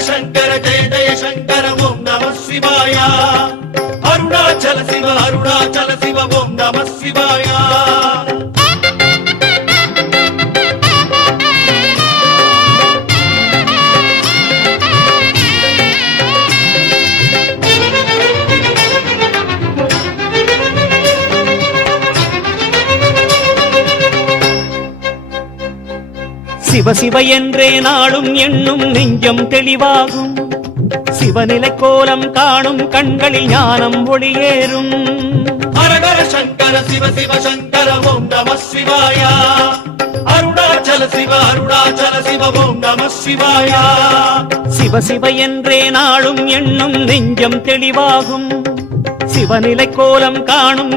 शंकर जय जय शंकर ओम नमः शिवाय अरुणाचल शिव ओम नमः शिवाय சிவ சிவ என்றே நாளும் எண்ணும் நெஞ்சம் தெளிவாகும் சிவநிலை கோலம் காணும் கண்களில் ஞானம் ஒளியேறும் ஹரஹர சங்கர சிவ சிவ சங்கர ஓம் நமः சிவாய அருணாச்சல சிவ ஓம் நமः சிவாய சிவ சிவ என்றே நாளும் எண்ணும் நெஞ்சம் தெளிவாகும் சிவநிலை கோலம் காணும்